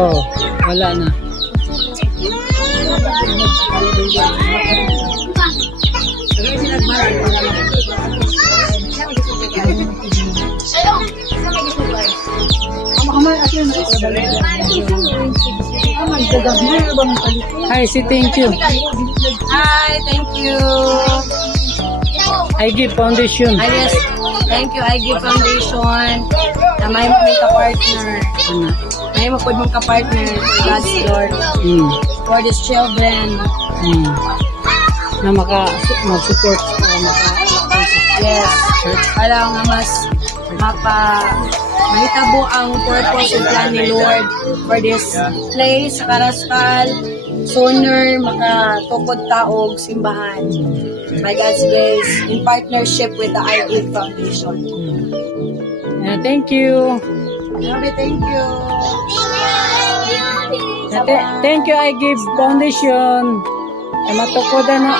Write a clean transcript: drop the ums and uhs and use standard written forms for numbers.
Oh, wala na. Hi, say thank you. Hi, thank you. I give foundation. I yes, thank you. I give foundation na may ka-partner. May mapod mong ka-partner for God's Lord. For these children. Na mag-support. Yes. Para nga mas mahitabo ang purpose and plan ni Lord for this place, Karaskal, sooner makatukod taog simbahan. By God's grace, in partnership with the I Give Foundation. Thank you. Grabe, thank you. Thank you, I give foundation. Matukodan na.